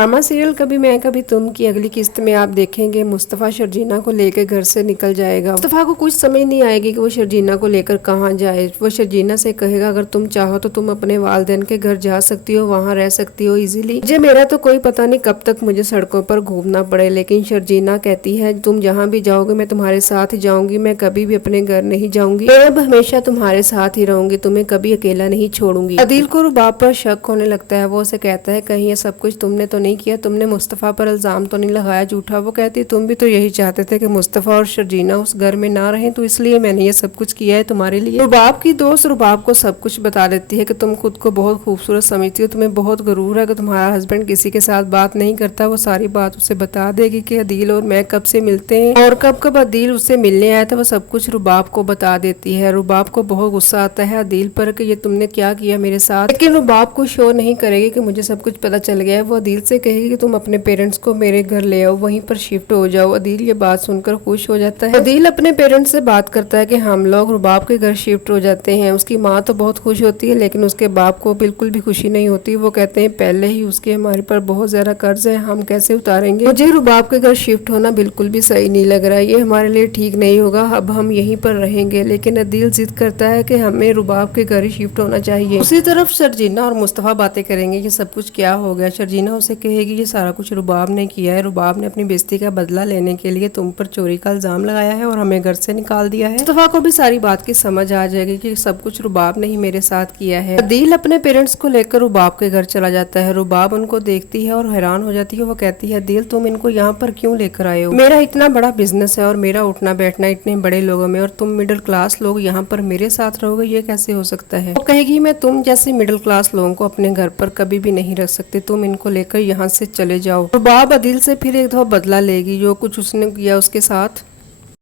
Drama serial कभी मैं कभी तुम की अगली किस्त में आप देखेंगे मुस्तफ़ा शर्जीना को लेकर घर से निकल जाएगा। मुस्तफ़ा को कुछ समझ नहीं आएगी कि वो शर्जीना को लेकर कहाँ जाए। वो शर्जीना से कहेगा अगर तुम चाहो तो तुम अपने वालिदैन के घर जा सकती हो, वहाँ रह सकती हो इजीली। मुझे मेरा तो कोई पता नहीं कब तक मुझे सड़कों पर घूमना पड़े, लेकिन शर्जीना कहती है तुम जहाँ भी जाओगे मैं तुम्हारे साथ ही जाऊंगी, मैं कभी भी अपने घर नहीं जाऊंगी, मैं अब हमेशा तुम्हारे साथ ही रहूंगी, तुम्हें कभी अकेला नहीं छोड़ूंगी। अदील को रुबाब पर शक होने लगता है। वो उसे कहता है कहीं ये सब कुछ तुमने तो नहीं किया, तुमने मुस्तफ़ा पर इल्जाम तो नहीं लगाया झूठा। वो कहती तुम भी तो यही चाहते थे कि मुस्तफ़ा और शर्जीना उस घर में ना रहें, तो इसलिए मैंने ये सब कुछ किया है तुम्हारे लिए। रुबाब की दोस्त रुबाब को सब कुछ बता देती है कि तुम खुद को बहुत खूबसूरत समझती हो, तुम्हें बहुत गरूर है कि तुम्हारा हस्बैंड किसी के साथ बात नहीं करता। वो सारी बात उसे बता देगी कि अदील और मैं कब से मिलते हैं और कब कब अदील उससे मिलने आया था। वो सब कुछ रुबाब को बता देती है। रुबाब को बहुत गुस्सा आता है अदील पर कि ये तुमने क्या किया मेरे साथ, लेकिन रुबाब को शो नहीं करेगी कि मुझे सब कुछ पता चल गया है। वो अदील से कहेगी कि तुम अपने पेरेंट्स को मेरे घर ले आओ, वहीं पर शिफ्ट हो जाओ। अदील ये बात सुनकर खुश हो जाता है। अदील अपने पेरेंट्स से बात करता है कि हम लोग रुबाब के घर शिफ्ट हो जाते हैं। उसकी माँ तो बहुत खुश होती है, लेकिन उसके बाप को बिल्कुल भी खुशी नहीं होती। वो कहते हैं पहले ही उसके हमारे पर बहुत ज्यादा कर्ज है, हम कैसे उतारेंगे। मुझे रुबाब के घर शिफ्ट होना बिल्कुल भी सही नहीं लग रहा है, ये हमारे लिए ठीक नहीं होगा, अब हम यहीं पर रहेंगे। लेकिन अदील जिद करता है कि हमें रुबाब के घर ही शिफ्ट होना चाहिए। उसी तरफ शर्जीना और मुस्तफ़ा बातें करेंगे ये सब कुछ क्या हो गया। शर्जीना उसे कहेगी ये सारा कुछ रुबाब ने किया है, रुबाब ने अपनी बेइज्जती का बदला लेने के लिए तुम पर चोरी का इल्जाम लगाया है और हमें घर से निकाल दिया है। मुस्तफ़ा को भी सारी बात की समझ आ जाएगी कि सब कुछ रुबाब ने ही मेरे साथ किया है। अदील अपने पेरेंट्स को लेकर रुबाब के घर चला जाता है। रुबाब उनको देखती है और हैरान हो जाती है। वो कहती है अदील तुम इनको यहाँ पर क्यों लेकर आए हो, मेरा इतना बड़ा बिजनेस है और मेरा उठना बैठना इतने बड़े लोगों में, और तुम मिडिल क्लास लोग यहाँ पर मेरे साथ रहोगे, ये कैसे हो सकता है। वो कहेगी मैं तुम जैसे मिडिल क्लास लोगों को अपने घर पर कभी भी नहीं रख सकते, तुम इनको लेकर यहाँ से चले जाओ। रुबाब अदील से फिर एक दफा बदला लेगी जो कुछ उसने किया उसके साथ।